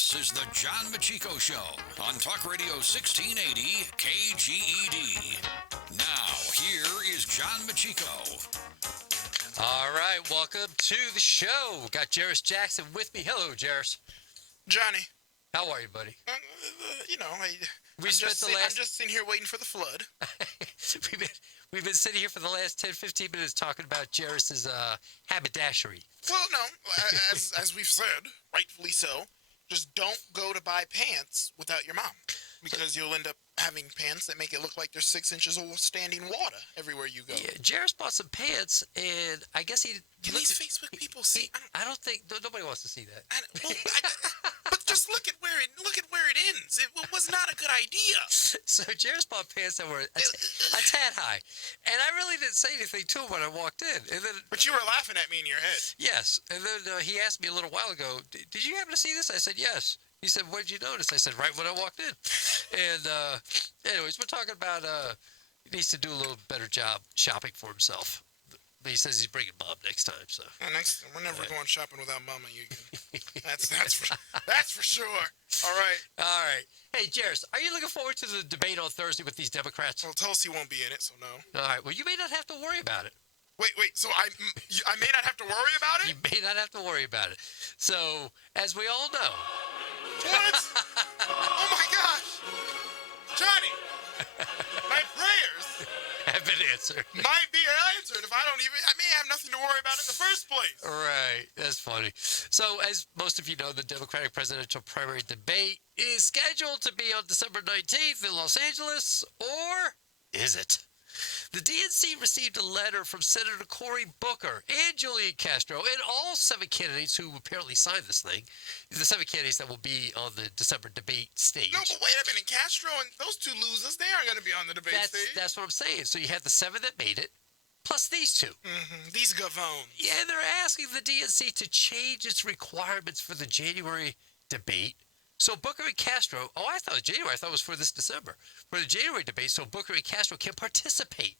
This is the John Meccico Show on Talk Radio 1680 KGED. Now, here is John Meccico. All right, welcome to the show. Got Jairus Jackson with me. Hello, Jairus. Johnny. How are you, buddy? I'm just sitting here waiting for the flood. we've been sitting here for the last 10, 15 minutes talking about Jairus's haberdashery. Well, no, as we've said, rightfully so, just don't go to buy pants without your mom. Because you'll end up having pants that make it look like there's 6 inches of standing water everywhere you go. Yeah, Jairus bought some pants, and I guess he... Can these Facebook people see? I don't think... Nobody wants to see that. But just look at where it ends. It was not a good idea. So Jairus bought pants that were a tad high. And I really didn't say anything to him when I walked in. And then, but you were laughing at me in your head. Yes. And then he asked me a little while ago, did you happen to see this? I said, yes. He said, what did you notice? I said, right when I walked in. And anyways, we're talking about he needs to do a little better job shopping for himself. But he says he's bringing Mom next time. So we're never going shopping without Mama again. That's for sure. All right. Hey, Jairus, are you looking forward to the debate on Thursday with these Democrats? Well, Tulsi won't be in it, so no. All right. Well, you may not have to worry about it. Wait. So I may not have to worry about it? You may not have to worry about it. So, as we all know. What? Oh my gosh! Johnny! My prayers have been answered. Might be answered if I may have nothing to worry about in the first place. Right. That's funny. So, as most of you know, the Democratic presidential primary debate is scheduled to be on December 19th in Los Angeles, or is it? The DNC received a letter from Senator Cory Booker and Julian Castro and all 7 candidates who apparently signed this thing. The 7 candidates that will be on the December debate stage. No, but wait a minute. Castro and those 2 losers, they aren't going to be on the debate stage. That's what I'm saying. So you had the 7 that made it, plus these 2. Mm-hmm. These gavones. Yeah, they're asking the DNC to change its requirements for the January debate. So Booker and Castro, I thought it was January. I thought it was for this December. For the January debate, so Booker and Castro can participate.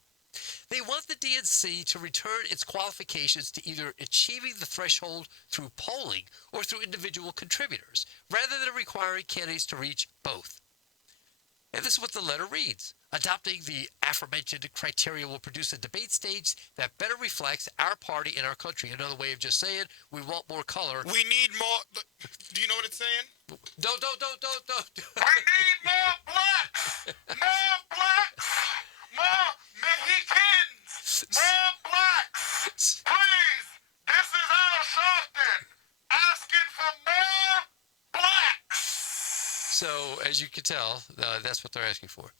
They want the DNC to return its qualifications to either achieving the threshold through polling or through individual contributors, rather than requiring candidates to reach both. And this is what the letter reads. Adopting the aforementioned criteria will produce a debate stage that better reflects our party and our country. Another way of just saying, we want more color. We need more... Do you know what it's saying? Don't. I need more blacks! More blacks! More Mexicans! More blacks! Please! This is Al Sharpton asking for more blacks! So, as you can tell, that's what they're asking for.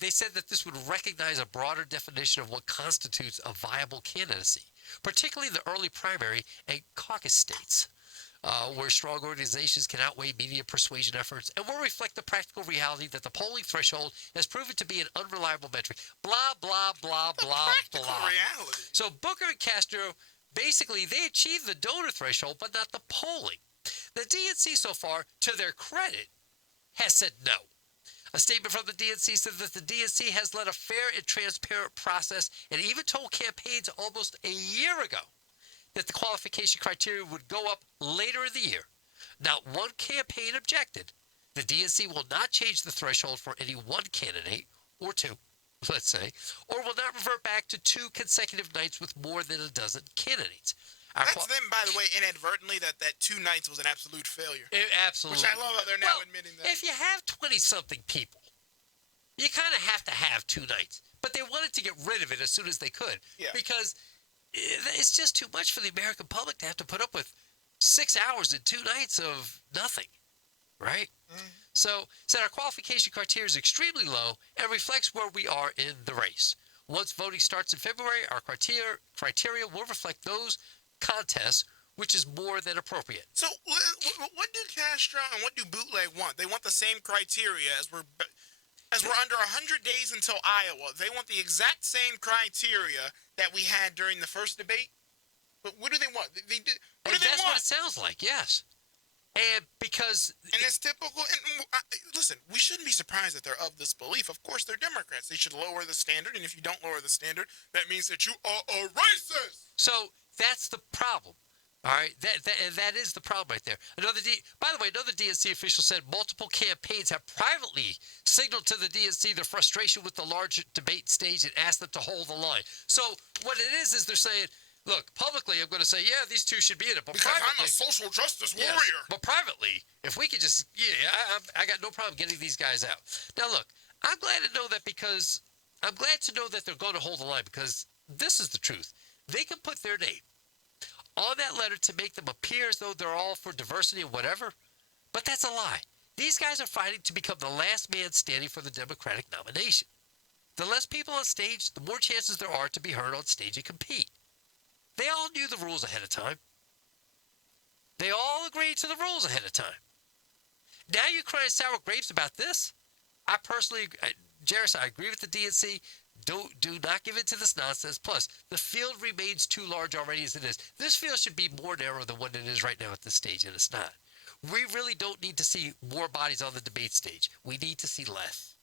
They said that this would recognize a broader definition of what constitutes a viable candidacy, particularly in the early primary and caucus states, where strong organizations can outweigh media persuasion efforts and will reflect the practical reality that the polling threshold has proven to be an unreliable metric. Blah, blah, blah, blah, blah. Reality. So Booker and Castro, basically, they achieved the donor threshold, but not the polling. The DNC so far, to their credit, has said no. A statement from the DNC said that the DNC has led a fair and transparent process and even told campaigns almost a year ago that the qualification criteria would go up later in the year. Not one campaign objected. The DNC will not change the threshold for any one candidate, or 2, let's say, or will not revert back to 2 consecutive nights with more than a dozen candidates. That's them, by the way, inadvertently, that 2 nights was an absolute failure. Absolutely. Which I love how they're now admitting that. If you have 20-something people, you kind of have to have 2 nights. But they wanted to get rid of it as soon as they could. Yeah. Because it's just too much for the American public to have to put up with 6 hours and 2 nights of nothing. Right? Mm-hmm. So our qualification criteria is extremely low and reflects where we are in the race. Once voting starts in February, our criteria will reflect those contests, which is more than appropriate. So what do Castro and what do Bootleg want? They want the same criteria as we're under 100 days until Iowa. They want the exact same criteria that we had during the first debate. But what do they want? What do they want? That's what it sounds like, yes. And because... And it's typical... And listen, we shouldn't be surprised that they're of this belief. Of course, they're Democrats. They should lower the standard. And if you don't lower the standard, that means that you are a racist. So that's the problem. All right, that is the problem right there. By the way, another DNC official said multiple campaigns have privately signaled to the DNC their frustration with the large debate stage and asked them to hold the line. So what it is they're saying, look, publicly I'm going to say, yeah, these two should be in it, but because privately, I'm a social justice warrior. Yes, but privately, if we could just, I got no problem getting these guys out. Now look, I'm glad to know that they're going to hold the line because this is the truth. They can put their name on that letter to make them appear as though they're all for diversity and whatever, but that's a lie. These guys are fighting to become the last man standing for the Democratic nomination. The less people on stage, the more chances there are to be heard on stage and compete. They all knew the rules ahead of time. They all agreed to the rules ahead of time. Now you're crying sour grapes about this? I personally, Jairus, I agree with the DNC. Do not give in to this nonsense. Plus, the field remains too large already as it is. This field should be more narrow than what it is right now at this stage, and it's not. We really don't need to see more bodies on the debate stage. We need to see less.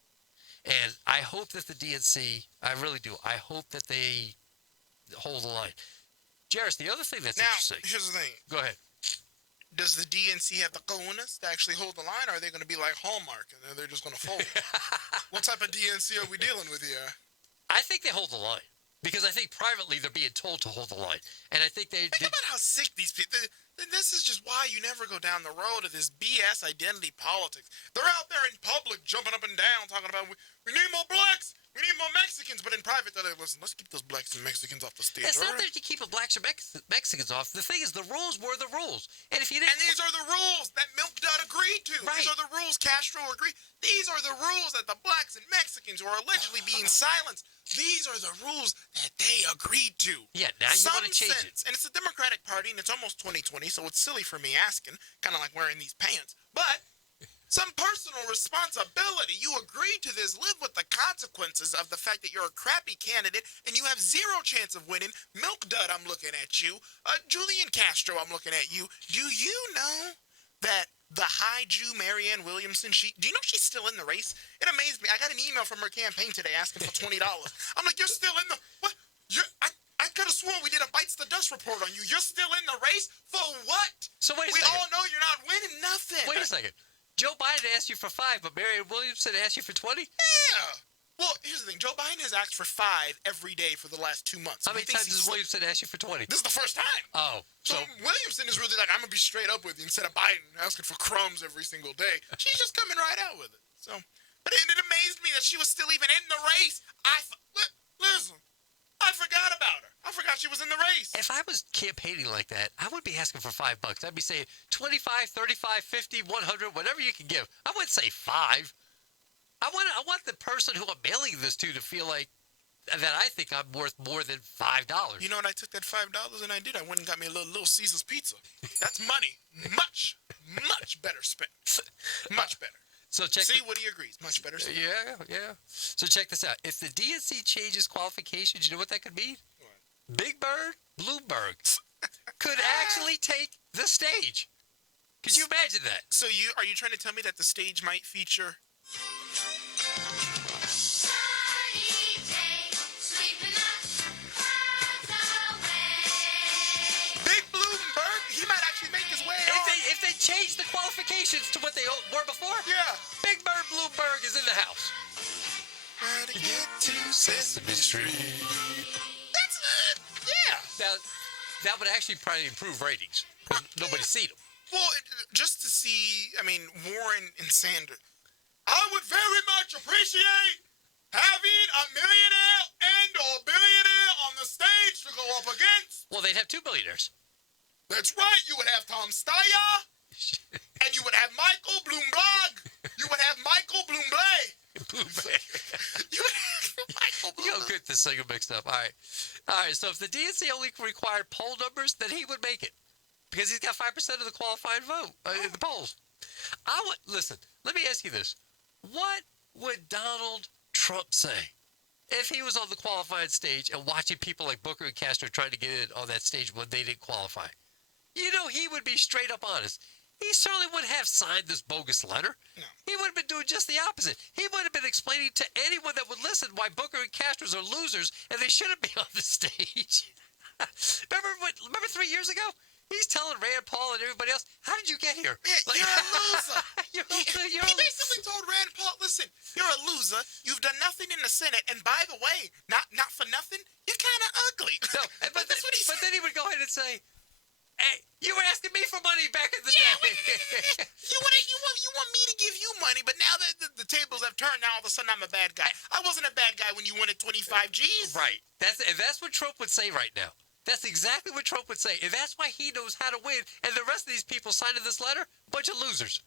And I hope that the DNC, I really do, I hope that they hold the line. Jairus, the other thing that's interesting. Now, here's the thing. Go ahead. Does the DNC have the cojones to actually hold the line, or are they going to be like Hallmark, and they're just going to fold? What type of DNC are we dealing with here? I think they hold the line because I think privately they're being told to hold the line, and I think Think about how sick these people. This is just why you never go down the road of this BS identity politics. They're out there in public jumping up and down talking about we need more blacks, we need more Mexicans, but in private they're like, listen, let's keep those blacks and Mexicans off the stage. It's not that you keep the blacks or Mexicans off. The thing is, the rules were the rules, and if you didn't, and these are the rules that Milk Dud agreed to. Right. These are the rules Castro agreed. These are the rules that the blacks and Mexicans who are allegedly being silenced. These are the rules that they agreed to. Yeah, now you want to change it. And it's the Democratic Party, and it's almost 2020, so it's silly for me asking, kind of like wearing these pants. But some personal responsibility. You agreed to this. Live with the consequences of the fact that you're a crappy candidate and you have zero chance of winning. Milk Dud, I'm looking at you. Julian Castro, I'm looking at you. Do you know that the high Jew Marianne Williamson, do you know she's still in the race? It amazed me. I got an email from her campaign today asking for $20. I'm like, you're still in the, what? I could have sworn we did a Bites the Dust report on you. You're still in the race? For what? So wait a we second. all know you're not winning nothing. Wait a second. Joe Biden asked you for 5, but Marianne Williamson asked you for 20? Yeah. Well, here's the thing. Joe Biden has asked for 5 every day for the last 2 months. How many times has Williamson asked you for 20? This is the first time. Oh. So Williamson is really like, I'm going to be straight up with you instead of Biden asking for crumbs every single day. She's just coming right out with it. So, but it amazed me that she was still even in the race. Listen, I forgot about her. I forgot she was in the race. If I was campaigning like that, I wouldn't be asking for $5. I'd be saying 25, 35, 50, 100, whatever you can give. I wouldn't say 5. I want the person who I'm mailing this to feel like that I think I'm worth more than $5. You know what? I took that $5 and I did. I went and got me a little Caesar's pizza. That's money. Much, much better spent. Much better. So Woody agrees. Much better spent. Yeah. So check this out. If the DNC changes qualifications, you know what that could mean? What? Big Bird Bloomberg could actually take the stage. Could you imagine that? So are you trying to tell me that the stage might feature? Big Bloomberg, he might actually make his way on. If they change the qualifications to what they were before, Yeah. Big Bird Bloomberg is in the house. How to get to Sesame Street. That's it. Yeah. Now, that would actually probably improve ratings because nobody's seen them. Well, just to see, Warren and Sanders. I would very much appreciate having a millionaire and or billionaire on the stage to go up against. Well, they'd have 2 billionaires. That's right. You would have Tom Steyer, and you would have Michael Bloomberg. You would have Michael Bloomblay. You would have Michael Bloomberg. You'll get this thing mixed up. All right. So if the DNC only required poll numbers, then he would make it because he's got 5% of the qualified vote in the polls. Listen. Let me ask you this. What would Donald Trump say if he was on the qualifying stage and watching people like Booker and Castro trying to get in on that stage when they didn't qualify? You know, he would be straight up honest. He certainly wouldn't have signed this bogus letter. No. He would have been doing just the opposite. He would have been explaining to anyone that would listen why Booker and Castros are losers and they shouldn't be on the stage. Remember 3 years ago? He's telling Rand Paul and everybody else, how did you get here? Yeah, you're a loser. You're He basically told Rand Paul, listen, you're a loser. You've done nothing in the Senate. And by the way, not for nothing, you're kind of ugly. No, but that's what he said. then he would go ahead and say, hey, you were asking me for money back in the Yeah, day. you want me to give you money, but now that the tables have turned, now all of a sudden I'm a bad guy. I wasn't a bad guy when you wanted 25 G's. Right. That's what Trump would say right now. That's exactly what Trump would say. And that's why he knows how to win. And the rest of these people signing this letter, bunch of losers.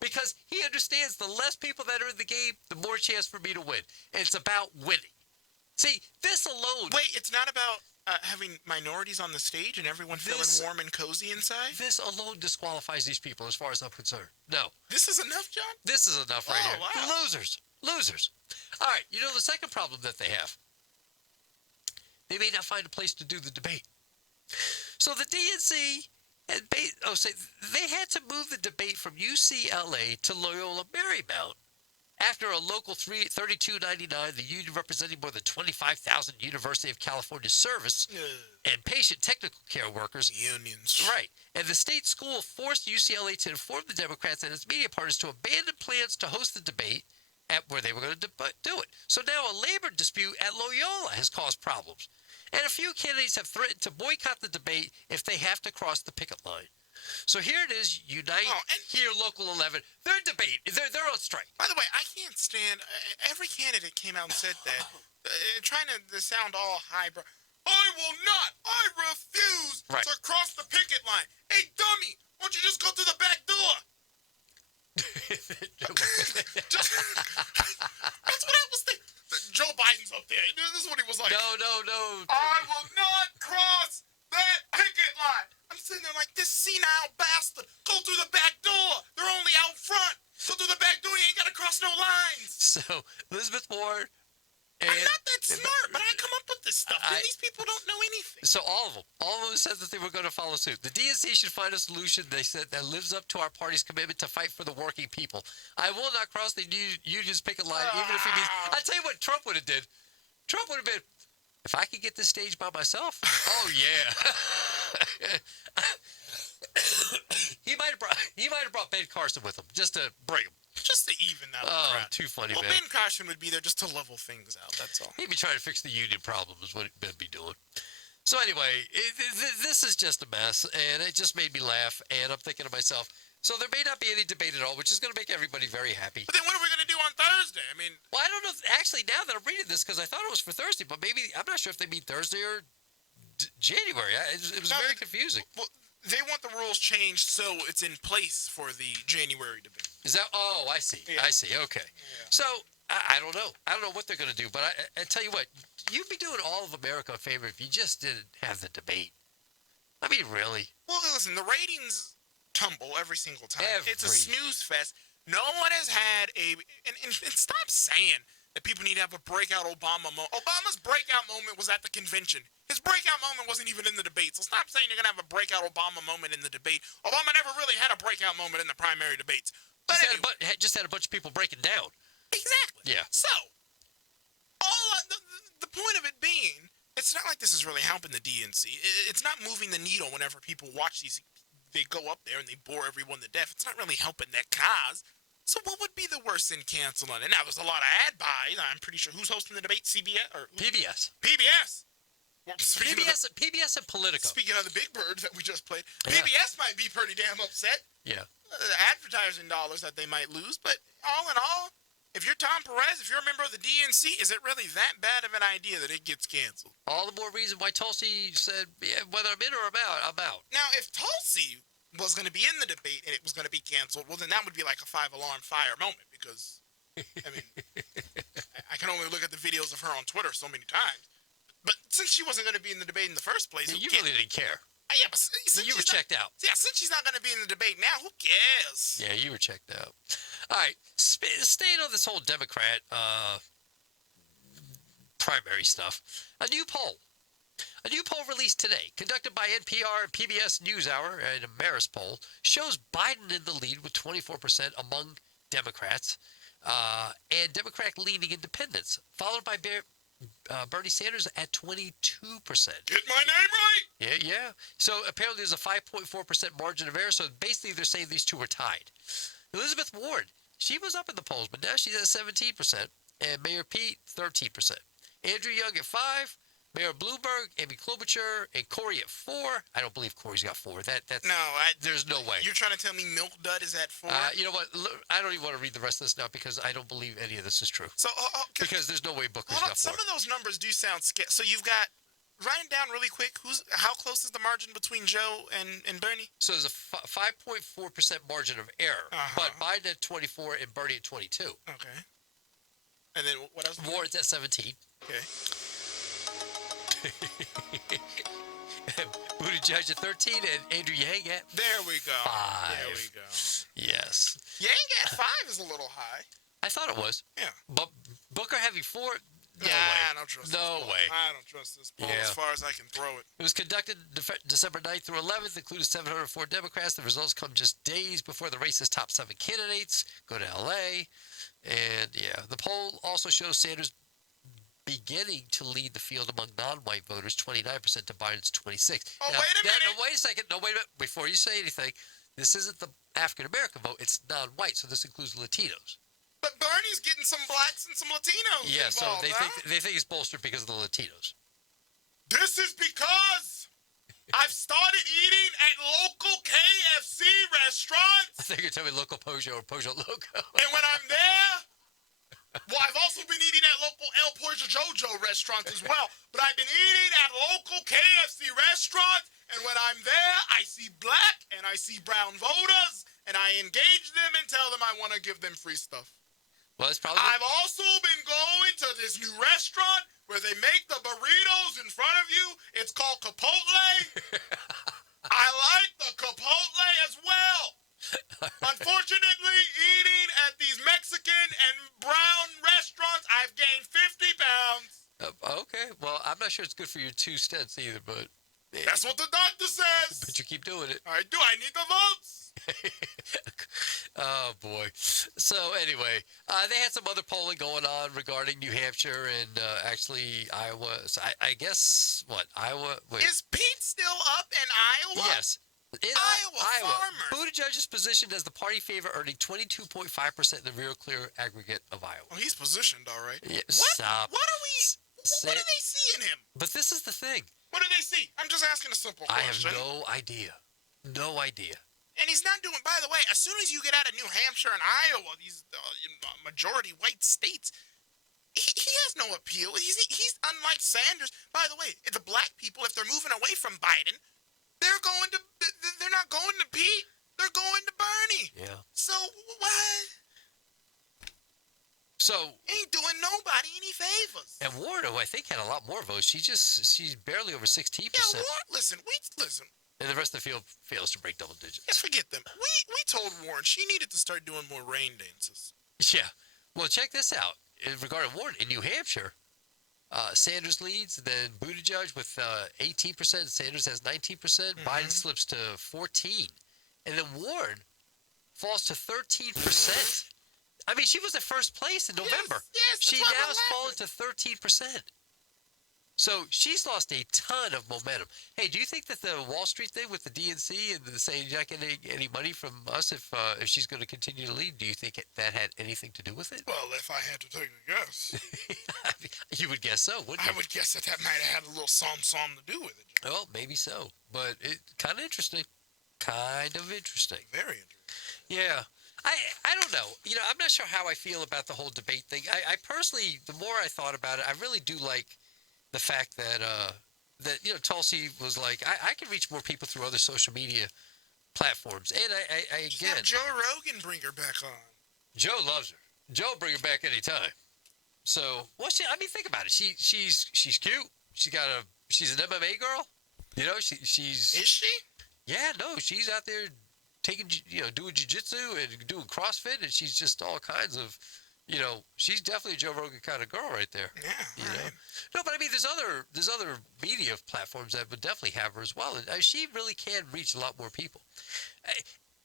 Because he understands the less people that are in the game, the more chance for me to win. And it's about winning. See, this alone. Wait, it's not about having minorities on the stage and everyone feeling warm and cozy inside? This alone disqualifies these people as far as I'm concerned. No. This is enough, John? This is enough right here. Wow. Losers. Losers. All right, you know the second problem that they have? They may not find a place to do the debate. So the DNC, they had to move the debate from UCLA to Loyola Marymount after a local 3299, the union representing more than 25,000 University of California service and patient technical care workers. Unions. Right. And the state school forced UCLA to inform the Democrats and its media partners to abandon plans to host the debate at where they were going to do it. So now a labor dispute at Loyola has caused problems. And a few candidates have threatened to boycott the debate if they have to cross the picket line. So here it is, Unite, here, Local 11. They're debating. They're on strike. By the way, I can't stand, every candidate came out and said that, trying to sound all highbrow. I will not, I refuse to cross the picket line. Hey, dummy, why don't you just go through the back door? That's what I was thinking. Joe Biden's up there. This is what he was like. No. I will not cross that picket line. I'm sitting there like, this senile bastard. Go through the back door. They're only out front. Go through the back door. You ain't got to cross no lines. So, Elizabeth Warren. I'm not that smart, but I come up with this stuff. These people don't know anything. So all of them said that they were going to follow suit. The DNC should find a solution, they said, that lives up to our party's commitment to fight for the working people. I will not cross the union's picket line, even if he means... I'll tell you what Trump would have did. Trump would have been, if I could get this stage by myself, oh yeah. He might have brought Ben Carson with him just to bring him. Just to even out the crowd. Too funny, man. Ben Carson would be there just to level things out, that's all. He'd be trying to fix the union problem is what he'd be doing. So anyway, this is just a mess, and it just made me laugh, and I'm thinking to myself, so there may not be any debate at all, which is going to make everybody very happy. But then what are we going to do on Thursday? I mean... Well, I don't know. Actually, now that I'm reading this, because I thought it was for Thursday, but maybe, I'm not sure if they meet Thursday or January. It was very confusing. Well, they want the rules changed so it's in place for the January debate. Is that? Oh, I see. Yeah. I see. Okay. Yeah. So I don't know. I don't know what they're going to do. But I tell you what, you'd be doing all of America a favor if you just didn't have the debate. I mean, really. Well, listen, the ratings tumble every single time. It's a snooze fest. No one has had and stop saying that people need to have a breakout Obama moment. Obama's breakout moment was at the convention. His breakout moment wasn't even in the debate. So stop saying you're going to have a breakout Obama moment in the debate. Obama never really had a breakout moment in the primary debates. But just had a bunch of people breaking down. Exactly. Yeah. So, the point of it being, it's not like this is really helping the DNC. It's not moving the needle whenever people watch these. They go up there and they bore everyone to death. It's not really helping that cause. So what would be the worst in canceling it? Now, there's a lot of ad buys. I'm pretty sure. Who's hosting the debate? CBS? Or PBS. PBS. Well, PBS and Politico. Speaking of the big birds that we just played, PBS might be pretty damn upset. Yeah. The advertising dollars that they might lose. But all in all, if you're Tom Perez, if you're a member of the DNC, is it really that bad of an idea that it gets canceled? All the more reason why Tulsi said, whether I'm in or I'm out, I'm out. Now, if Tulsi was going to be in the debate and it was going to be canceled, well, then that would be like a 5-alarm fire moment because, I mean, I can only look at the videos of her on Twitter so many times. But since she wasn't going to be in the debate in the first place... Yeah, you really didn't care. Yeah, but since you were checked out. Yeah, since she's not going to be in the debate now, who cares? Yeah, you were checked out. All right, staying on this whole Democrat primary stuff, a new poll released today, conducted by NPR and PBS NewsHour, and a Marist poll, shows Biden in the lead with 24% among Democrats and Democrat-leaning independents, followed by Bernie Sanders at 22%. Get my name right. Yeah. So apparently there's a 5.4% margin of error. So basically they're saying these two are tied. Elizabeth Warren, she was up in the polls, but now she's at 17%. And Mayor Pete, 13%. Andrew Young at 5%. Mayor Bloomberg, Amy Klobuchar, and Corey at 4%. I don't believe Corey's got 4%. There's no way. You're trying to tell me Milk Dud is at 4? You know what? I don't even want to read the rest of this now because I don't believe any of this is true. So, because there's no way Booker's hold on, got 4%. some of those numbers do sound scary. So you've got, writing down really quick, how close is the margin between Joe and Bernie? So there's a 5.4% margin of error, but Biden at 24 and Bernie at 22. Okay. And then what else? Warren's at 17. Okay. Buttigieg at 13 and Andrew Yang at There we go. 5. There we go. Yes. Yang at 5 is a little high. I thought it was. Yeah. But Booker having 4? No way. I don't trust this poll. way. I don't trust this poll as far as I can throw it. It was conducted December 9th through 11th, included 704 Democrats. The results come just days before the race's top 7 candidates go to L.A. And, the poll also shows Sanders beginning to lead the field among non-white voters, 29% to Biden's 26%. Oh, wait a minute. No, wait a second. No, wait a minute. Before you say anything, this isn't the African-American vote. It's non-white, so this includes Latinos. But Bernie's getting some blacks and some Latinos Yeah, so involved, they think it's bolstered because of the Latinos. This is because I've started eating at local KFC restaurants. I think you're telling me Loco Pojo or Pojo Loco. And when I'm there, well, I've also been eating at local El Pollo Jojo restaurants as well. But I've been eating at local KFC restaurants, and when I'm there, I see black and I see brown voters, and I engage them and tell them I want to give them free stuff. Well, it's probably. I've also been going to this new restaurant where they make the burritos in front of you. It's called Chipotle. I like the Chipotle as well. Unfortunately, eating at these Mexican and brown restaurants, I've gained 50 pounds. Okay. Well, I'm not sure it's good for your 2 stents either, but. That's what the doctor says. But you keep doing it. I do. I need the votes. Oh, boy. So, anyway, they had some other polling going on regarding New Hampshire and actually Iowa. So I guess, Iowa? Wait. Is Pete still up in Iowa? Yes. In Iowa farmers. Buttigieg is positioned as the party favorite, earning 22.5% in the real clear aggregate of Iowa. Oh, he's positioned, all right. Yeah, What? stop. What do they see in him? But this is the thing. What do they see? I'm just asking a simple I have question. no idea. No idea. And he's not doing, by the way, as soon as you get out of New Hampshire and Iowa, these majority white states, he has no appeal. He's unlike Sanders. By the way, the black people, if they're moving away from Biden, they're not going to Pete. They're going to Bernie. Yeah. So what? So Ain't doing nobody any favors. and Warren, who I think had a lot more votes, she's barely over 16%. Yeah, listen. And the rest of the field fails to break double digits. Yeah, forget them. We told Warren she needed to start doing more rain dances. Yeah. Well, check this out. Regarding Warren, in New Hampshire, Sanders leads, then Buttigieg with 18%. Sanders has 19%. Biden slips to 14%. And then Warren falls to 13%. I mean, she was at first place in November. Yes, She that's why now we're has fallen to 13%. So she's lost a ton of momentum. Hey, do you think that the Wall Street thing with the DNC and the saying you're not getting any money from us if she's going to continue to lead, do you think that had anything to do with it? Well, if I had to take a guess, You would guess so, wouldn't you? I would guess that might have had a little something to do with it. Well, maybe so. But it kind of interesting. Kind of interesting. Very interesting. Yeah. I don't know. I'm not sure how I feel about the whole debate thing. I personally, the more I thought about it, I really do like the fact that Tulsi was like, I can reach more people through other social media platforms. And I again, Have Joe Rogan bring her back on. Joe loves her. Joe will bring her back anytime. So, think about it. She's cute. She's an MMA girl. She's. Is she? Yeah, no, she's out there doing jiu-jitsu and doing CrossFit, and she's just all kinds of, she's definitely a Joe Rogan kind of girl right there. Yeah, right. No, but I mean, there's other media platforms that would definitely have her as well, and she really can reach a lot more people.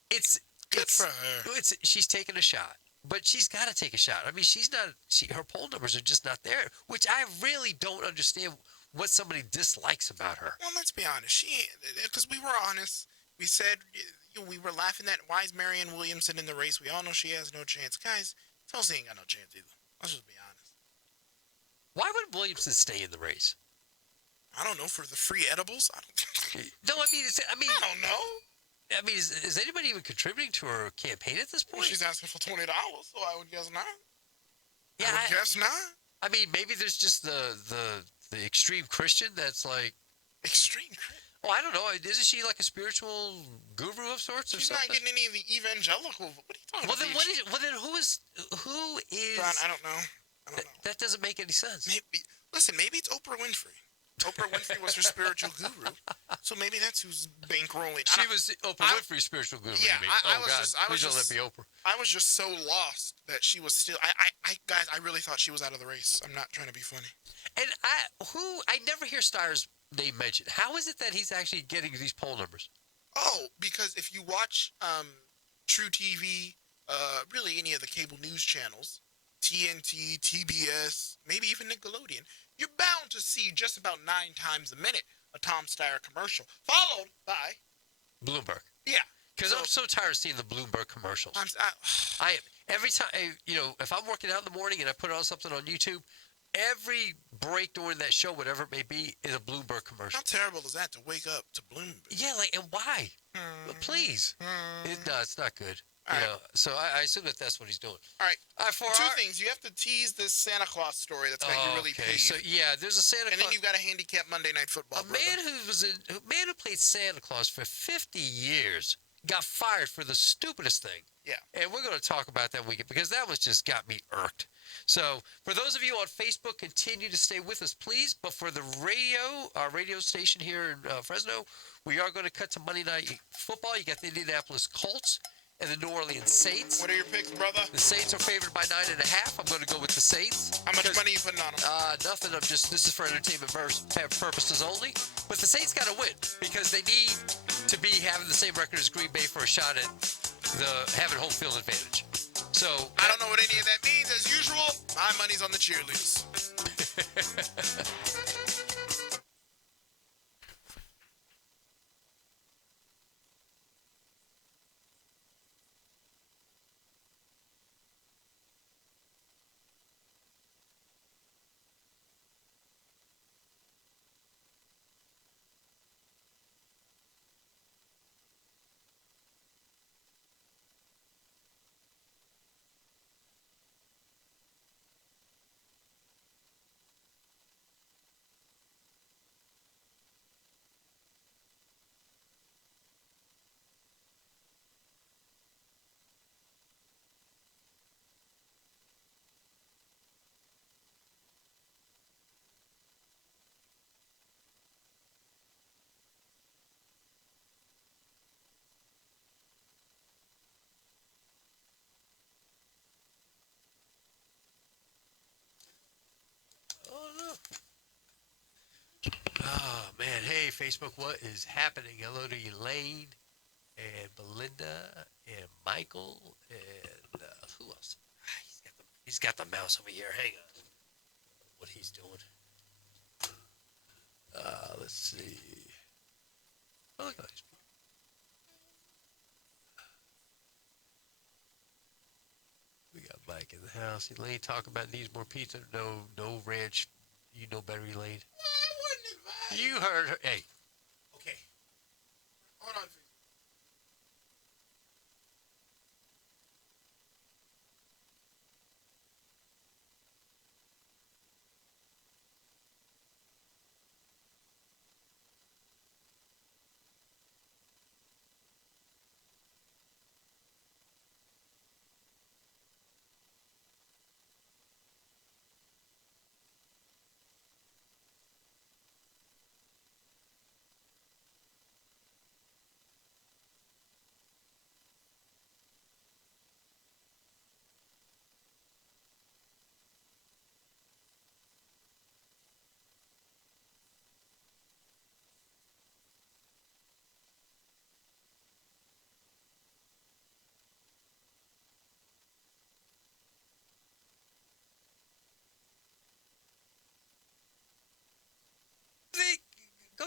It's Good for her. She's taking a shot. but she's got to take a shot. I mean, her poll numbers are just not there, which I really don't understand what somebody dislikes about her. Well, let's be honest. Because we were honest. We said, we were laughing at why is Marianne Williamson in the race? We all know she has no chance. Guys, Tulsi ain't got no chance either. Let's just be honest. Why would Williamson stay in the race? I don't know, for the free edibles? No, I mean, I don't know. I mean, is anybody even contributing to her campaign at this point? Well, she's asking for $20, so I would guess not. Yeah, I would guess not. I mean, maybe there's just the extreme Christian that's like extreme Christian. Oh, I don't know. Isn't she like a spiritual guru of sorts or She's something? not getting any of the evangelical. What are you talking about? Well, then who is? John, I don't know. That doesn't make any sense. Maybe it's Oprah Winfrey. Oprah Winfrey was her spiritual guru, so maybe that's who's bankrolling. She was Oprah Winfrey's spiritual guru. Yeah, I was just. Let me Oprah. I was just so lost that she was still. Guys, I really thought she was out of the race. I'm not trying to be funny. And I never hear Steyer's name mentioned. How is it that he's actually getting these poll numbers? Oh, because if you watch True TV, really any of the cable news channels, TNT, TBS, maybe even Nickelodeon, you're bound to see just about 9 times a minute a Tom Steyer commercial, followed by Bloomberg. Yeah. Because I'm so tired of seeing the Bloomberg commercials. Every time, if I'm working out in the morning and I put on something on YouTube, every break during that show, whatever it may be, is a Bloomberg commercial. How terrible is that to wake up to Bloomberg? Yeah, and why? Please. No, it's not good. So I assume that's what he's doing. All right. Two things. You have to tease this Santa Claus story that's got you really peeved. So, yeah, there's a Santa Claus. And then you've got a handicap Monday Night Football. A man who played Santa Claus for 50 years got fired for the stupidest thing. Yeah. And we're going to talk about that weekend because that was just got me irked. So for those of you on Facebook, continue to stay with us, please. But for the our radio station here in Fresno, we are going to cut to Monday Night Football. You got the Indianapolis Colts and the New Orleans Saints. What are your picks, brother? The Saints are favored by 9.5. I'm going to go with the Saints. How much money are you putting on them? Nothing. This is for entertainment purposes only. But the Saints got to win because they need to be having the same record as Green Bay for a shot at having home field advantage. So I don't know what any of that means. As usual, my money's on the cheerleaders. Oh, man. Hey, Facebook, what is happening? Hello to Elaine and Belinda and Michael and who else? He's got the mouse over here. Hang on. What he's doing. Let's see. Oh, look at these people. We got Mike in the house. Elaine, talk about needs more pizza. No ranch. You know better, Elaine. You heard her. Hey. Okay. Hold on.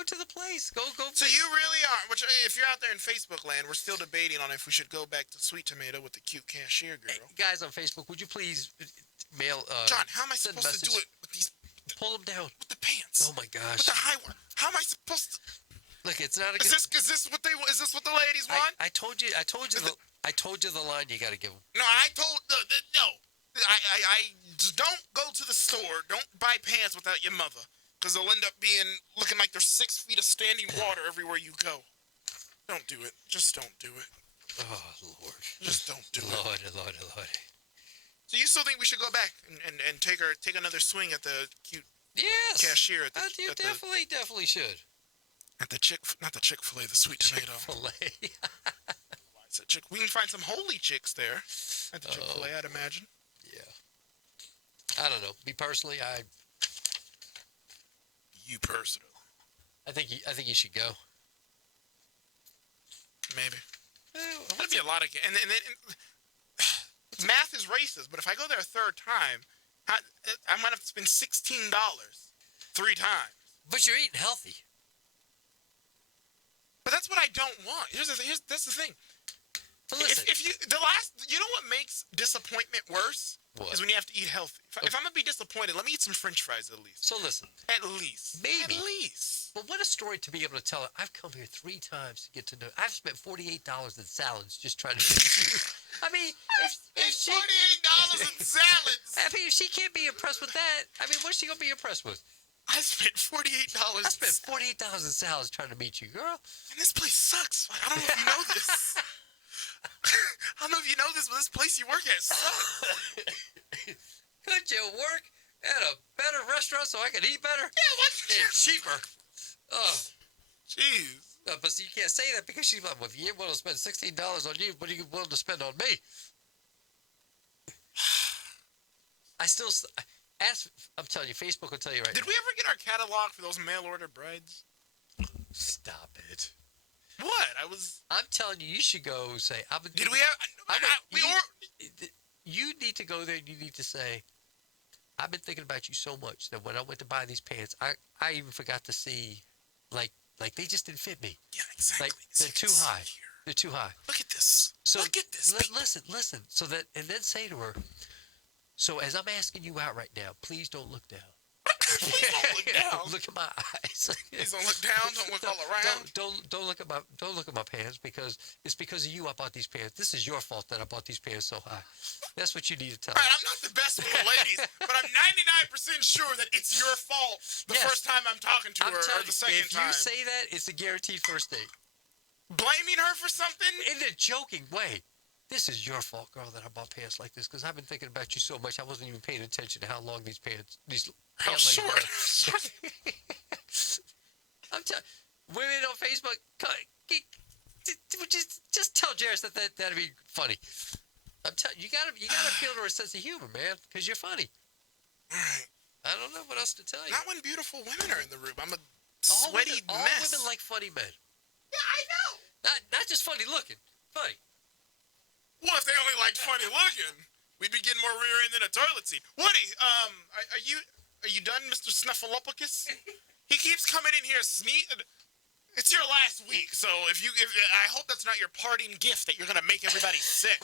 to the place. Go. So you really are. Which, if you're out there in Facebook land, we're still debating on if we should go back to Sweet Tomato with the cute cashier girl. Hey, guys on Facebook, would you please mail? John, how am I send supposed to do it with these? Pull them down. With the pants. Oh my gosh. With the high one. How am I supposed to? Look, it's not a good. Is this what they? Is this what the ladies want? I told you the line you got to give them. No, I told no. I don't go to the store. Don't buy pants without your mother, because they'll end up looking like there's 6 feet of standing water everywhere you go. Don't do it. Just don't do it. Oh Lord. Just don't do it. Lord. So you still think we should go back and take another swing at the cute Yes. cashier at the You definitely should. At the not the Chick-fil-A, the Sweet Tomato. Chick-fil-A. We can find some holy chicks there at the Chick-fil-A, I'd imagine. Yeah. I don't know. Me personally, You personally. I think you should go. Maybe. That'd be a lot of... And math is racist, but if I go there a third time, I might have to spend $16 3 times. But you're eating healthy. But that's what I don't want. That's the thing. But listen, you know what makes disappointment worse? What? Is when you have to eat healthy. If I'm gonna be disappointed, let me eat some French fries at least. So listen. At least. Maybe. At least. But what a story to be able to tell it. I've come here 3 times to get to know. I've spent $48 in salads just trying to. I mean, if she $48 in salads. I mean, if she can't be impressed with that, I mean, what's she gonna be impressed with? I spent $48. I spent $48 in salads trying to meet you, girl. And this place sucks. I don't know if you know this. I don't know if you know this, but this place you work at sucks. Could you work at a better restaurant so I could eat better? Yeah, what? And cheaper. Oh. Jeez. But see, you can't say that because she's like, well, if you ain't willing to spend $16 on you, what are you willing to spend on me? I'm telling you, Facebook will tell you right now. Did we ever get our catalog for those mail order brides? Stop it. What? I'm telling you, you should go say. Did we have? You need to go there and you need to say, I've been thinking about you so much that when I went to buy these pants, I even forgot to see, like they just didn't fit me. Yeah, exactly. Like they're too high. They're too high. Look at this. So Look at this. Listen. So that, and then say to her, so as I'm asking you out right now, please don't look down. Please don't look down. Look at my eyes. Please don't look down. Don't look all around. Don't look at my pants because it's because of you I bought these pants. This is your fault that I bought these pants so high. That's what you need to tell All her. right, I'm not the best with the ladies, but I'm 99% sure that it's your fault the first time I'm talking to her or the second time. If you say that, it's a guaranteed first date. Blaming her for something? In a joking way. This is your fault, girl, that I bought pants like this because I've been thinking about you so much. I wasn't even paying attention to how long these pants Short. I'm telling women on Facebook, just tell Jairus that'd be funny. I'm telling you, gotta appeal to her sense of humor, man, because you're funny. All right. I don't know what else to tell you. Not when beautiful women are in the room. I'm a sweaty all mess. women like funny men. Yeah, I know. Not just funny looking, funny. Well, if they only liked funny looking, we'd be getting more rear end than a toilet seat. Woody, are you done, Mr. Snuffleupagus? He keeps coming in here It's your last week, so if I hope that's not your parting gift that you're gonna make everybody sick.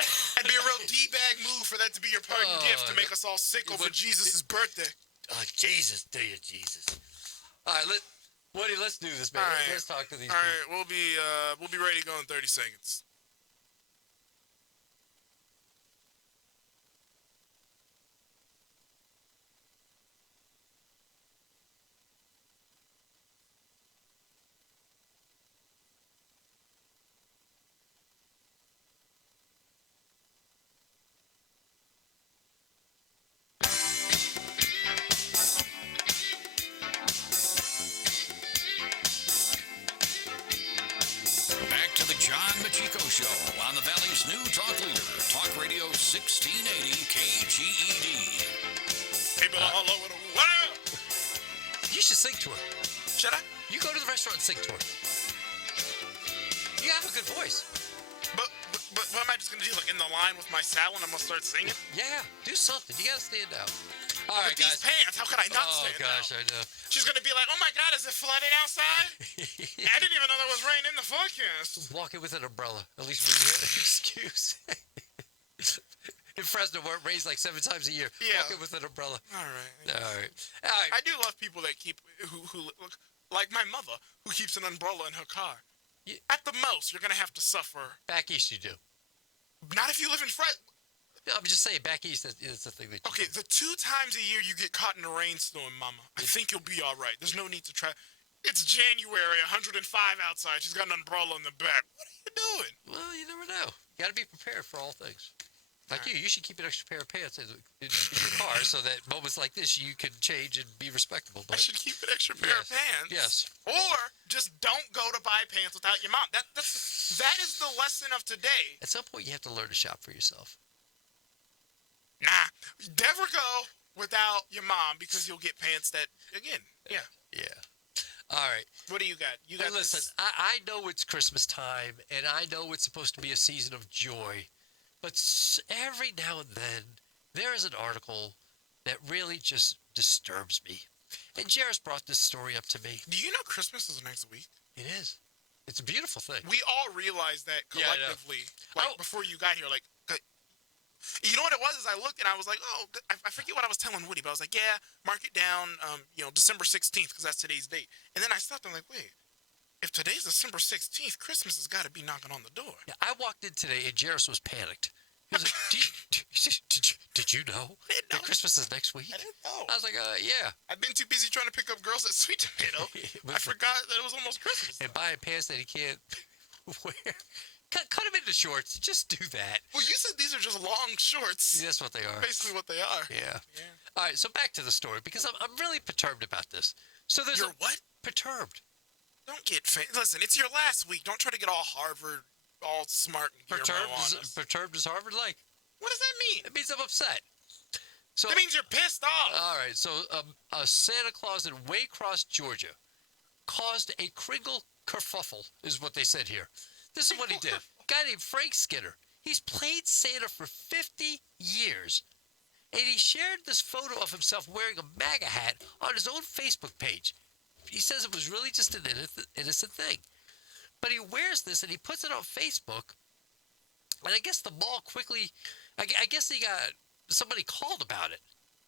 It'd be a real D-bag move for that to be your parting gift to make us all sick over Jesus' birthday. Oh, Jesus, do you, Jesus? All right, Woody, let's do this, man. All right. Let's talk to these All people. right, we'll be ready to go in 30 seconds. Back to the John Meccico Show on the Valley's new talk leader, Talk Radio 1680 KGED. People all over the world. You should sing to her. Should I? You go to the restaurant and sing to her. You have a good voice. But what am I just gonna do? Like in the line with my salad, I'm gonna start singing? Yeah, do something. You gotta stand out. All right, With these guys. pants, how could I not Oh stand gosh, out? I know. She's gonna be like, "Oh my God, is it flooding outside? I didn't even know there was rain in the forecast." Walking with an umbrella. At least we have an excuse. In Fresno, where it rains like 7 times a year. Yeah. Walking with an umbrella. All right. All right. All right. I do love people that keep who look like my mother, who keeps an umbrella in her car. At the most, you're gonna have to suffer. Back east, you do. Not if you live in Fresno. No, I'm just saying, back east is the thing that. Okay, the 2 times a year you get caught in a rainstorm, Mama. I think you'll be all right. There's no need to try. It's January, 105 outside. She's got an umbrella in the back. What are you doing? Well, you never know. You got to be prepared for all things. Like you should keep an extra pair of pants in your car so that moments like this you can change and be respectable. But I should keep an extra pair of pants. Yes. Or just don't go to buy pants without your mom. That is the lesson of today. At some point, you have to learn to shop for yourself. Nah, never go without your mom because you'll get pants that, again, yeah. Yeah. All right. What do you got? You got Listen, this. I know it's Christmas time, and I know it's supposed to be a season of joy, but every now and then there is an article that really just disturbs me. And Jairus brought this story up to me. Do you know Christmas is next week? It is. It's a beautiful thing. We all realized that Yeah, I know. collectively, before you got here. Like, you know what it was? Is I looked and I was like, oh, I forget what I was telling Woody, but I was like, yeah, mark it down, December 16th because that's today's date. And then I stopped and I'm like, wait, if today's December 16th, Christmas has got to be knocking on the door. Yeah, I walked in today and Jairus was panicked. He was like, did you know that Christmas is next week? I didn't know. I was like, yeah. I've been too busy trying to pick up girls at Sweet Tomato. I forgot that it was almost Christmas. And buying pants that he can't wear. Cut him into shorts. Just do that. Well, you said these are just long shorts. That's what they are. Basically what they are. Yeah. All right, so back to the story, because I'm really perturbed about this. So there's You're what? Perturbed. Don't get listen, it's your last week. Don't try to get all Harvard, all smart and Guillermo on us. Perturbed is Harvard like? What does that mean? It means I'm upset. So That means you're pissed off. all right, so a Santa Claus in Waycross, Georgia, caused a Kringle kerfuffle, is what they said here. This is what he did. Guy named Frank Skinner. He's played Santa for 50 years. And he shared this photo of himself wearing a MAGA hat on his own Facebook page. He says it was really just an innocent thing. But he wears this and he puts it on Facebook. And I guess the mall quickly, I guess somebody called about it.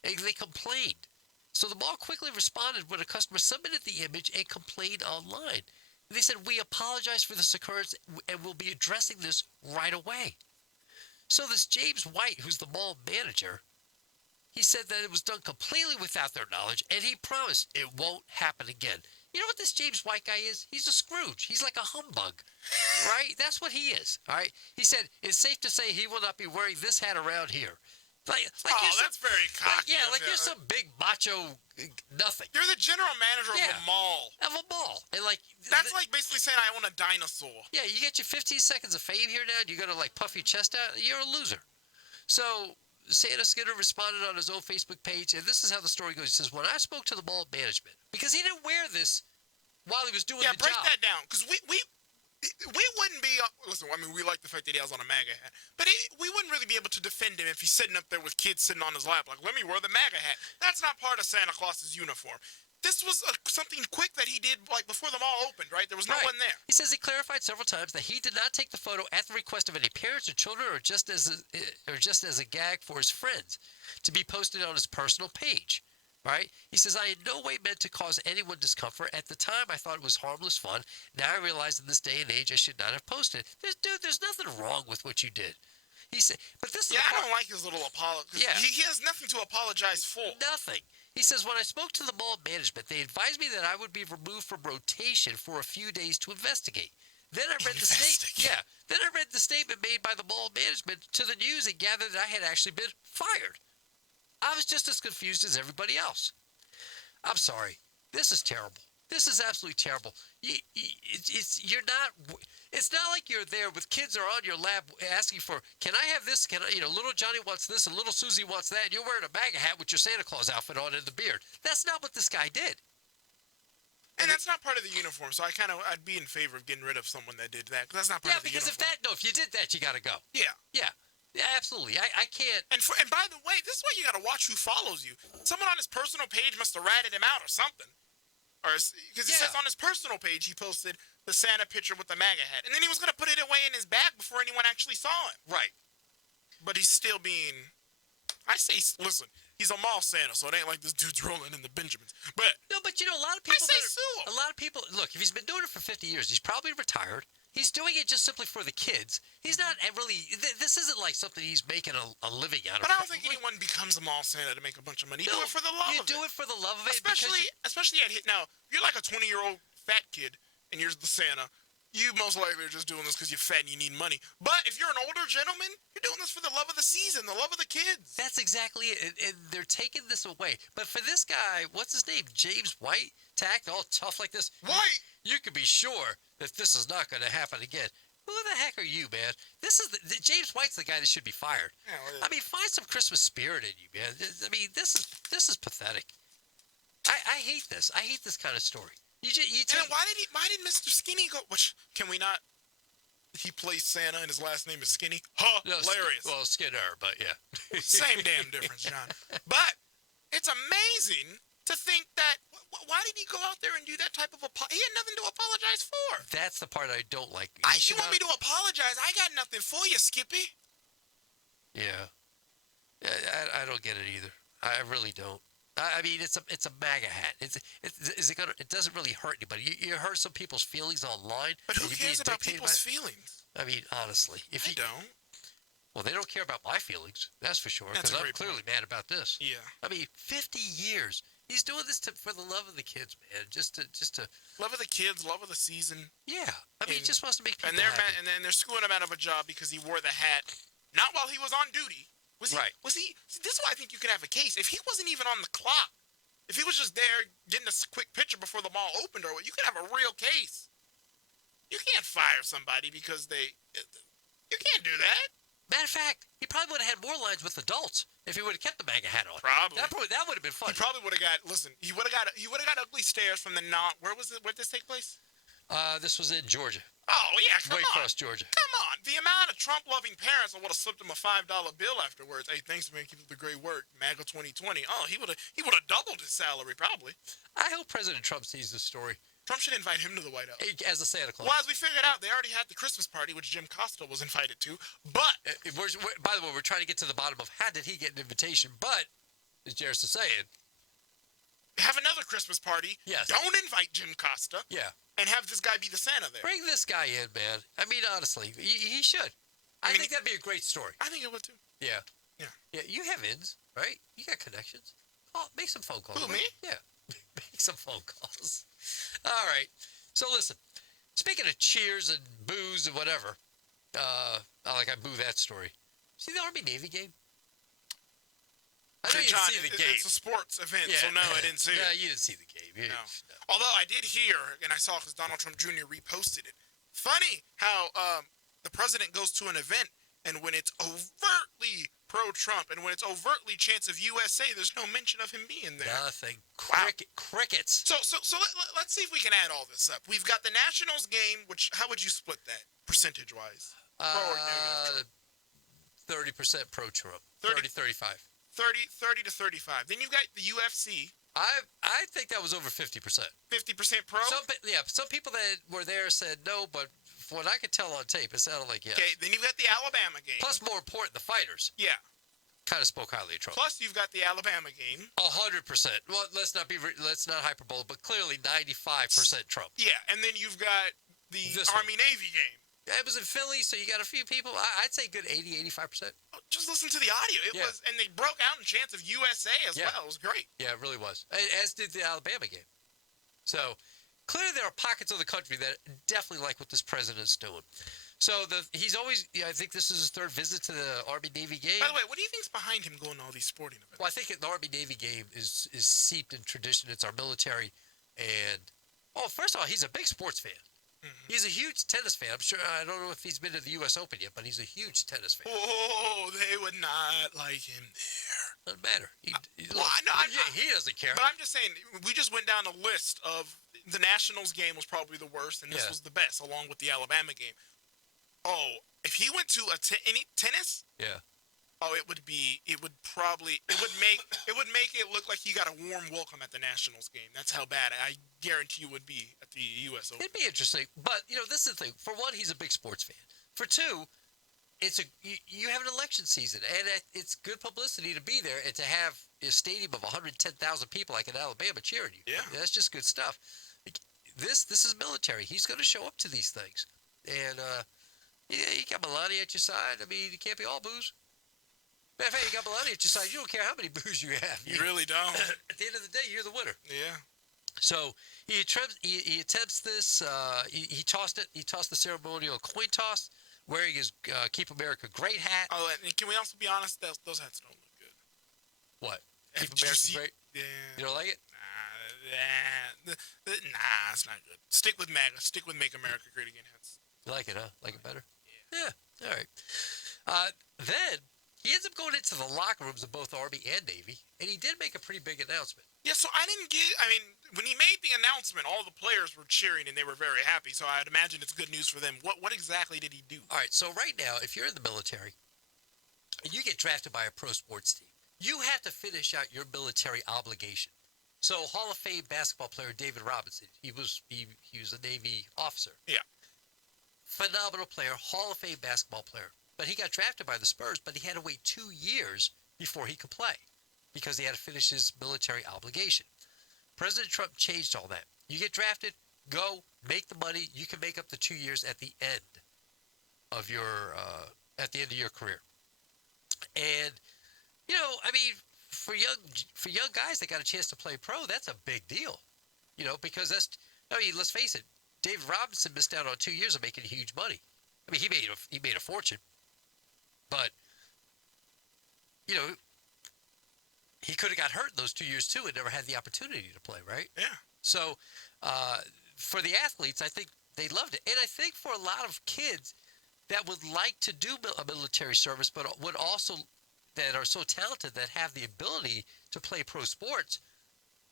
And they complained. So the mall quickly responded when a customer submitted the image and complained online. They said, we apologize for this occurrence and we'll be addressing this right away. So this James White, who's the mall manager, he said that it was done completely without their knowledge and he promised it won't happen again. You know what this James White guy is? He's a Scrooge. He's like a humbug, right? That's what he is, all right? He said, it's safe to say he will not be wearing this hat around here. Like that's very cocky. You're some big macho nothing. You're the general manager of a mall. Of a mall. And that's like basically saying I own a dinosaur. Yeah, you get your 15 seconds of fame here now and you're going to puff your chest out. You're a loser. So Santa Skinner responded on his own Facebook page, and this is how the story goes. He says, when I spoke to the mall management, because he didn't wear this while he was doing the job. Yeah, break that down. Because we wouldn't be, listen, I mean, we like the fact that he has on a MAGA hat, but we wouldn't really be able to defend him if he's sitting up there with kids sitting on his lap, like, let me wear the MAGA hat. That's not part of Santa Claus's uniform. This was something quick that he did, before the mall opened, right? There was no one there. He says he clarified several times that he did not take the photo at the request of any parents or children or just as a gag for his friends to be posted on his personal page. Right? He says, I in no way meant to cause anyone discomfort. At the time, I thought it was harmless fun. Now I realize in this day and age, I should not have posted. There's nothing wrong with what you did. He said, but this is I don't like his little apology. Yeah. He has nothing to apologize for. Nothing. He says, when I spoke to the mall management, they advised me that I would be removed from rotation for a few days to investigate. Then I read the statement. Yeah. Then I read the statement made by the mall management to the news and gathered that I had actually been fired. I was just as confused as everybody else. I'm sorry. This is terrible. This is absolutely terrible. It's not like you're there with kids are on your lap asking for, can I have this? Can I, little Johnny wants this and little Susie wants that. And you're wearing a MAGA hat with your Santa Claus outfit on and the beard. That's not what this guy did. And that's not part of the uniform, so I'd be in favor of getting rid of someone that did that. Cause that's not part of the uniform. If you did that, you got to go. Yeah. Yeah. Yeah, absolutely. I can't. And by the way, this is why you got to watch who follows you. Someone on his personal page must have ratted him out or something. Or because it says on his personal page he posted the Santa picture with the MAGA hat, and then he was gonna put it away in his bag before anyone actually saw it. Right. But he's still being. I say, listen, he's a mall Santa, so it ain't like this dude's rolling in the Benjamins. But No, but a lot of people. I say sue him. A lot of people. Look, if he's been doing it for 50 years, he's probably retired. He's doing it just simply for the kids. He's not really. This isn't like something he's making a living out of. But I don't think anyone becomes a mall Santa to make a bunch of money. You do it for the love of it. You do it for the love of it. Especially at hit. Now, you're like a 20-year-old fat kid, and you're the Santa. You most likely are just doing this because you're fat and you need money. But if you're an older gentleman, you're doing this for the love of the season, the love of the kids. That's exactly it. And they're taking this away. But for this guy, what's his name? James White, to act all tough like this. White! You can be sure that this is not going to happen again. Who the heck are you, man? This is James White's the guy that should be fired. Yeah, I mean, find some Christmas spirit in you, man. I mean, this is pathetic. I hate this. I hate this kind of story. You and then why did Mr. Skinny go? Which can we not? He plays Santa and his last name is Skinny. Hilarious. Well, Skinner, but yeah. Same damn difference, John. But it's amazing to think that. Why did he go out there and do that type of He had nothing to apologize for. That's the part I don't like. You want me to apologize? I got nothing for you, Skippy. Yeah. I don't get it either. I really don't. I mean, it's a MAGA hat. It doesn't really hurt anybody. You hurt some people's feelings online. But who cares about people's feelings? I mean, honestly, I don't. Well, they don't care about my feelings. That's for sure. Because I'm clearly mad about this. Yeah. I mean, 50 years. He's doing this for the love of the kids, man. Just to love of the kids, love of the season. Yeah. I mean, he just wants to make people and they're happy. And then they're screwing him out of a job because he wore the hat, not while he was on duty. Was he? Right. Was he? This is why I think you could have a case. If he wasn't even on the clock, if he was just there getting a quick picture before the mall opened, or what, you could have a real case. You can't fire somebody because you can't do that. Matter of fact, he probably would have had more lines with adults if he would have kept the MAGA hat on. Probably. That would have been fun. He probably would have got. Listen, he would have got ugly stares from the not. Where was it? Where did this take place? This was in Georgia. Oh yeah, come Way on. across Georgia. Come on. The amount of Trump-loving parents would have slipped him a $5 bill afterwards. Hey, thanks, man. Keep up the great work. MAGA 2020. Oh, he would have doubled his salary probably. I hope President Trump sees this story. Trump should invite him to the White House. As a Santa Claus. Well, as we figured out, they already had the Christmas party, which Jim Costa was invited to. But by the way, we're trying to get to the bottom of how did he get an invitation. But, as Jairus is saying, have another Christmas party. Yes. Don't invite Jim Costa. Yeah. And have this guy be the Santa there. Bring this guy in, man. I mean, honestly, he should. I think that'd be a great story. I think it would too. Yeah. Yeah. Yeah. You have ins, right? You got connections. Oh, make some phone calls. Who, me? Yeah. Make some phone calls. All right. So listen. Speaking of cheers and boos and whatever, I boo that story. See the Army-Navy game? I know you John, didn't see the game. It's a sports event, so no, I didn't see it. No, you didn't see the game. No. Although I did hear, and I saw because Donald Trump Jr. reposted it. Funny how the president goes to an event, and when it's overtly pro-Trump, and when it's overtly chants of USA, there's no mention of him being there. Nothing. Wow. Crickets. So let's see if we can add all this up. We've got the Nationals game, which how would you split that percentage-wise? Pro or negative Trump? 30% pro-Trump. 30-35. 30 to 35. Then you've got the UFC. I think that was over 50%. 50% pro? Some people that were there said no, but from what I could tell on tape, it sounded like yes. Okay, then you've got the Alabama game. Plus, more important, the fighters. Yeah. Kind of spoke highly of Trump. Plus, you've got the Alabama game. 100%. Well, let's not hyperbole, but clearly 95% Trump. Yeah, and then you've got the Army-Navy game. It was in Philly, so you got a few people. I'd say good 80-85%. Oh, just listen to the audio. It was, and they broke out in chants of USA as well. It was great. Yeah, it really was. As did the Alabama game. So clearly, there are pockets of the country that definitely like what this president's doing. So he's always. I think this is his third visit to the Army-Navy game. By the way, what do you think's behind him going to all these sporting events? Well, I think the Army-Navy game is steeped in tradition. It's our military, and first of all, he's a big sports fan. Mm-hmm. He's a huge tennis fan. I'm sure. I don't know if he's been to the U.S. Open yet, but he's a huge tennis fan. Oh, they would not like him there. Doesn't matter. He doesn't care. But I'm just saying, we just went down a list of the Nationals game was probably the worst, and this was the best, along with the Alabama game. Oh, if he went to any tennis, Yeah. oh, it would make it look like he got a warm welcome at the Nationals game. That's how bad I guarantee you would be at the U.S. Open. It'd be interesting, but this is the thing. For one, he's a big sports fan. For two, you have an election season, and it's good publicity to be there and to have a stadium of 110,000 people like in Alabama cheering you. Yeah. That's just good stuff. This is military. He's going to show up to these things, and you got Melania at your side. I mean, you can't be all booze. Matter of fact, you got Melania at your side. You don't care how many booze you have. You really don't. At the end of the day, you're the winner. Yeah. So he attempts this. He tossed it. He tossed the ceremonial coin toss, wearing his "Keep America Great" hat. Oh, and can we also be honest? Those hats don't look good. What? Did Keep you America see- Great. Yeah. You don't like it? Nah, it's not good. Stick with MAGA. Stick with Make America Great Again hats. You like it, huh? Like it better? Yeah. Yeah. All right. Then he ends up going into the locker rooms of both Army and Navy, and he did make a pretty big announcement. Yeah, so I mean, when he made the announcement, all the players were cheering and they were very happy, so I'd imagine it's good news for them. What exactly did he do? All right. So right now, if you're in the military, and you get drafted by a pro sports team, you have to finish out your military obligation. So Hall of Fame basketball player David Robinson, he was a Navy officer. Yeah. Phenomenal player, Hall of Fame basketball player. But he got drafted by the Spurs, but he had to wait 2 years before he could play because he had to finish his military obligation. President Trump changed all that. You get drafted, go, make the money. You can make up the 2 years at the end of your career. And I mean, for young guys that got a chance to play pro, that's a big deal. Because let's face it, David Robinson missed out on 2 years of making huge money. I mean, he made a fortune, but he could have got hurt in those 2 years too and never had the opportunity to play, right? Yeah. So for the athletes, I think they loved it, and I think for a lot of kids that would like to do a military service, but would also that are so talented that have the ability to play pro sports,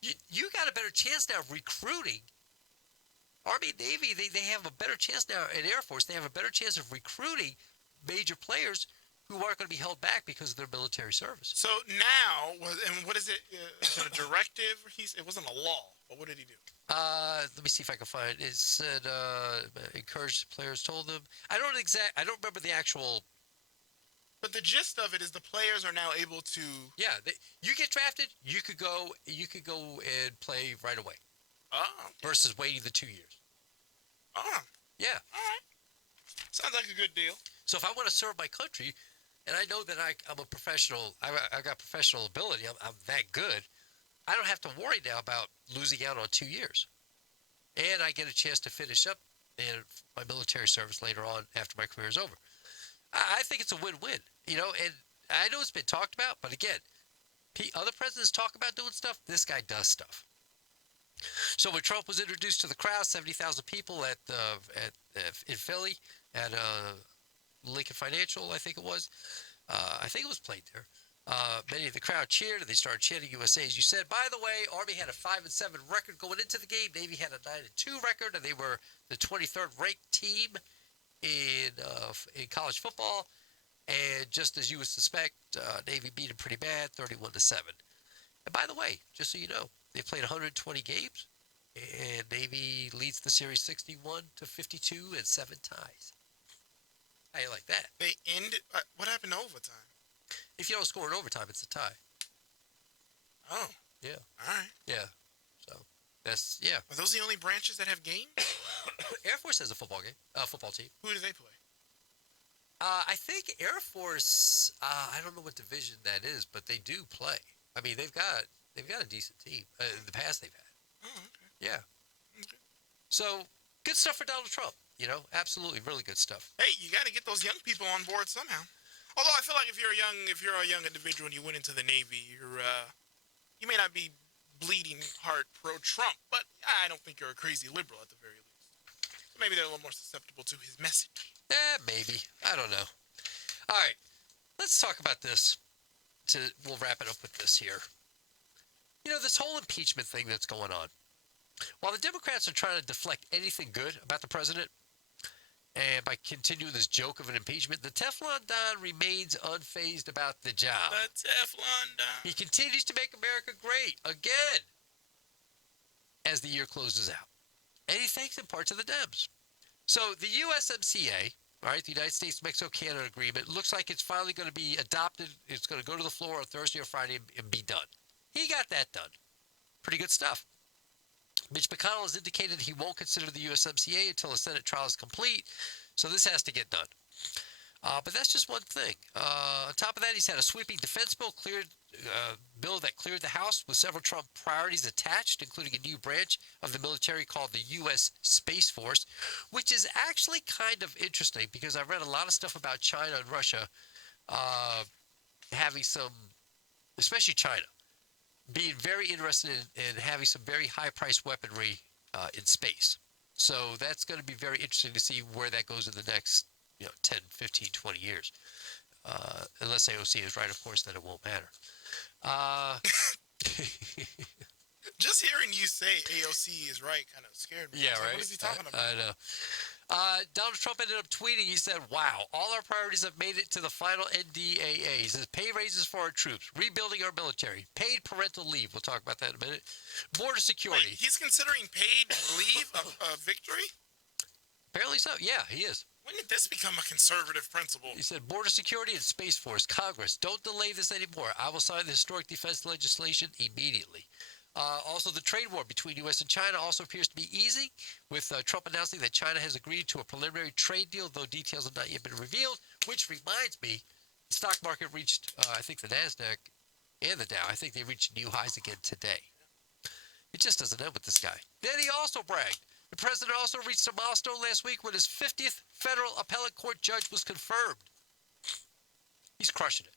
you got a better chance now of recruiting. Army and Navy, they have a better chance now, and Air Force, they have a better chance of recruiting major players who aren't going to be held back because of their military service. So now, and what is it? Is it a directive? It wasn't a law, but what did he do? Let me see if I can find it. It said, encouraged players told them. I don't remember the actual. But the gist of it is the players are now able to. Yeah, you get drafted, you could go and play right away. Oh. Versus waiting the 2 years. Oh. Yeah. All right. Sounds like a good deal. So if I want to serve my country, and I know that I'm a professional, I got professional ability, I'm that good, I don't have to worry now about losing out on 2 years. And I get a chance to finish up in my military service later on after my career is over. I think it's a win-win, and I know it's been talked about, but again, other presidents talk about doing stuff, this guy does stuff. So when Trump was introduced to the crowd, 70,000 people in Philly at Lincoln Financial, I think it was. I think it was played there. Many of the crowd cheered, and they started chanting USA. As you said, by the way, Army had a 5-7 record going into the game. Navy had a 9-2 record, and they were the 23rd ranked team in college football. And just as you would suspect, Navy beat them pretty bad, 31-7. And by the way, just so you know, they played 120 games, and Navy leads the series 61-52 and 7 ties. How you like that? They ended. What happened to overtime? If you don't score in overtime, it's a tie. Oh. Yeah. All right. Yeah. So that's yeah. Are those the only branches that have games? Air Force has a football team. Who do they play? I think Air Force. I don't know what division that is, but they do play. I mean, they've got a decent team in the past they've had. Oh, okay. Yeah. Okay. So good stuff for Donald Trump. Absolutely, really good stuff. Hey, you got to get those young people on board somehow. Although I feel like if you're a young individual and you went into the Navy, you may not be bleeding heart pro-Trump, but I don't think you're a crazy liberal at the very least. So maybe they're a little more susceptible to his message. Maybe. I don't know. All right, let's talk about this. We'll wrap it up with this here. This whole impeachment thing that's going on. While the Democrats are trying to deflect anything good about the president, And by continuing this joke of an impeachment, the Teflon Don remains unfazed about the job. The Teflon Don. He continues to make America great again as the year closes out. And he thanks in part to the Dems. So the USMCA, all right, the United States-Mexico-Canada Agreement, looks like it's finally going to be adopted. It's going to go to the floor on Thursday or Friday and be done. He got that done. Pretty good stuff. Mitch McConnell has indicated he won't consider the USMCA until the Senate trial is complete, so this has to get done. But that's just one thing. On top of that, he's had a sweeping defense bill that cleared the House with several Trump priorities attached, including a new branch of the military called the U.S. Space Force, which is actually kind of interesting because I've read a lot of stuff about China and Russia having some, especially China, being very interested in having some very high-priced weaponry in space. So that's going to be very interesting to see where that goes in the next 10, 15, 20 years. Unless AOC is right, of course, then it won't matter. Just hearing you say AOC is right kind of scared me. Yeah, Like, right? what is he talking about? I know. Donald Trump ended up tweeting. He said, wow, all our priorities have made it to the final NDAA. He says, pay raises for our troops, rebuilding our military, paid parental leave. We'll talk about that in a minute. Border security. Wait, he's considering paid leave a victory? Apparently so. Yeah, he is. When did this become a conservative principle? He said, border security and Space Force. Congress, don't delay this anymore. I will sign the historic defense legislation immediately. Also, the trade war between U.S. and China also appears to be easing, with Trump announcing that China has agreed to a preliminary trade deal, though details have not yet been revealed, which reminds me, the stock market reached, I think the NASDAQ and the Dow, I think they reached new highs again today. It just doesn't end with this guy. Then he also bragged. The president also reached a milestone last week when his 50th federal appellate court judge was confirmed. He's crushing it.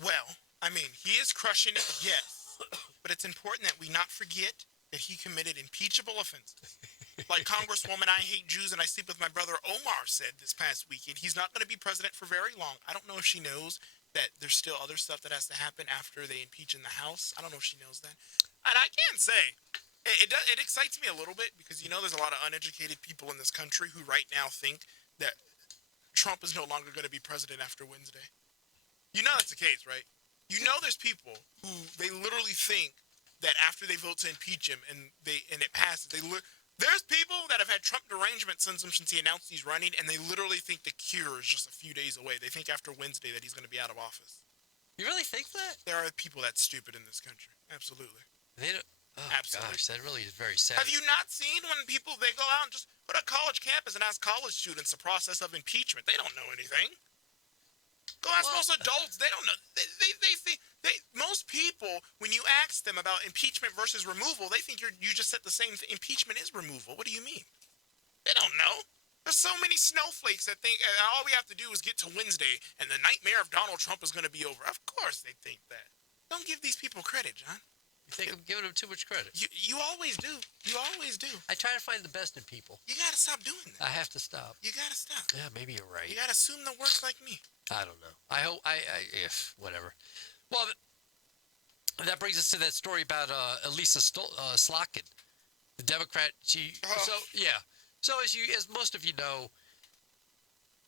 Well, I mean, he is crushing it, yes. But it's important that we not forget that he committed impeachable offenses. Like Congresswoman I Hate Jews and I Sleep with My Brother Omar said this past weekend, he's not going to be president for very long. I don't know if she knows that there's still other stuff that has to happen after they impeach in the House. I don't know if she knows that. And I can say, it excites me a little bit because, there's a lot of uneducated people in this country who right now think that Trump is no longer going to be president after Wednesday. You know that's the case, right? There's people who they literally think that after they vote to impeach him and it passes, there's people that have had Trump derangement since he announced he's running, and they literally think the cure is just a few days away. They think after Wednesday that he's going to be out of office. You really think that? There are people that stupid in this country. Absolutely. They don't. Oh, Absolutely. Gosh, that really is very sad. Have you not seen when people, they go out and just go to college campus and ask college students the process of impeachment? They don't know anything. Go ask most adults. They don't know. They think most people, when you ask them about impeachment versus removal, they think you just said the same thing. Impeachment is removal. What do you mean? They don't know. There's so many snowflakes that think all we have to do is get to Wednesday and the nightmare of Donald Trump is going to be over. Of course they think that. Don't give these people credit, John. You think I'm giving them too much credit? You always do. You always do. I try to find the best in people. You got to stop doing that. I have to stop. You got to stop. Yeah, maybe you're right. You got to assume the worst like me. I don't know. I hope whatever. Well, that brings us to that story about Elisa Slotkin, the Democrat. So as most of you know,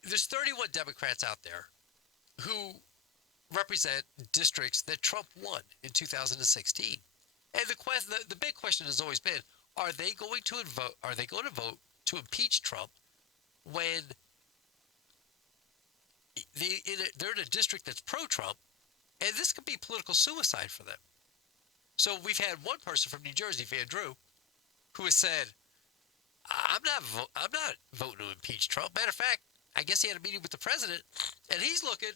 there's 31 Democrats out there who represent districts that Trump won in 2016. And the big question has always been: Are they going to vote? Are they going to vote to impeach Trump when they're in a district that's pro-Trump, and this could be political suicide for them? So we've had one person from New Jersey, Van Drew, who has said, "I'm not voting to impeach Trump." Matter of fact, I guess he had a meeting with the president, and he's looking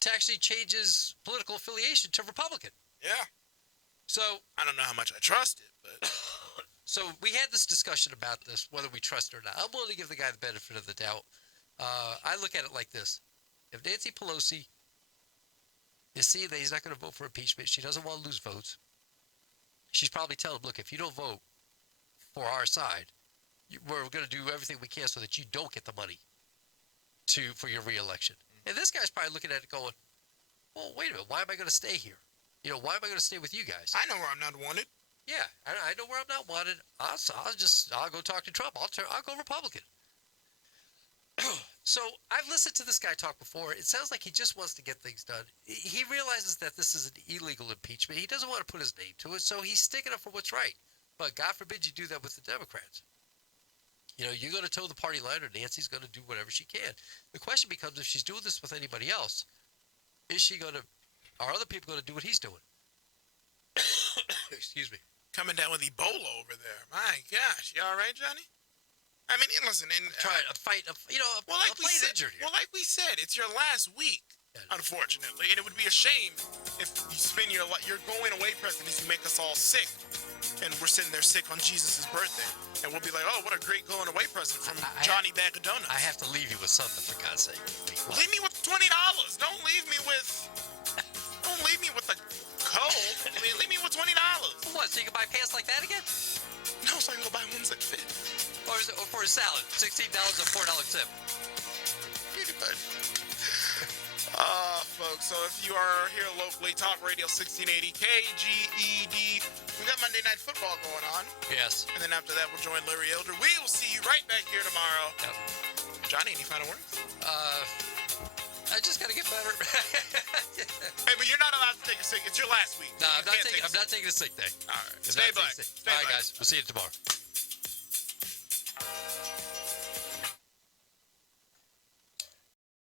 to actually change his political affiliation to Republican. Yeah. So I don't know how much I trust it, but so we had this discussion about this, whether we trust it or not. I'm willing to give the guy the benefit of the doubt. I look at it like this: if Nancy Pelosi is seeing that he's not going to vote for impeachment, she doesn't want to lose votes. She's probably telling him, "Look, if you don't vote for our side, we're going to do everything we can so that you don't get the money for your reelection." And this guy's probably looking at it going, "Well, wait a minute. Why am I going to stay here? Why am I going to stay with you guys?" I know where I'm not wanted. Yeah, I know where I'm not wanted. I'll go talk to Trump. I'll go Republican. So I've listened to this guy talk before. It sounds like he just wants to get things done. He realizes that this is an illegal impeachment. He doesn't want to put his name to it, so he's sticking up for what's right. But God forbid you do that with the Democrats. You know, you're going to toe the party line, or Nancy's going to do whatever she can. The question becomes, if she's doing this with anybody else, are other people going to do what he's doing? Excuse me. Coming down with Ebola over there. My gosh. You all right, Johnny? I mean, listen, and Trying to fight, a plane injured here. Well, like we said, it's your last week, unfortunately, and it would be a shame if you spend your going away present is you make us all sick, and we're sitting there sick on Jesus' birthday, and we'll be like, oh, what a great going away present from Johnny Bag of Donuts. I have to leave you with something, for God's sake. Leave me with $20. Don't leave me with a cold. Leave me with $20. What, so you can buy pants like that again? No, so I can go buy ones that fit. Or for a salad, $16 a $4 tip. Pretty much. Folks, so if you are here locally, Talk Radio 1680 KGED. We got Monday Night Football going on. Yes. And then after that, we'll join Larry Elder. We will see you right back here tomorrow. Yep. Johnny, any final words? I just got to get better. Hey, but you're not allowed to take a sick. It's your last week. No, I'm not taking a sick day. All right. Stay black. All right, guys. We'll see you tomorrow.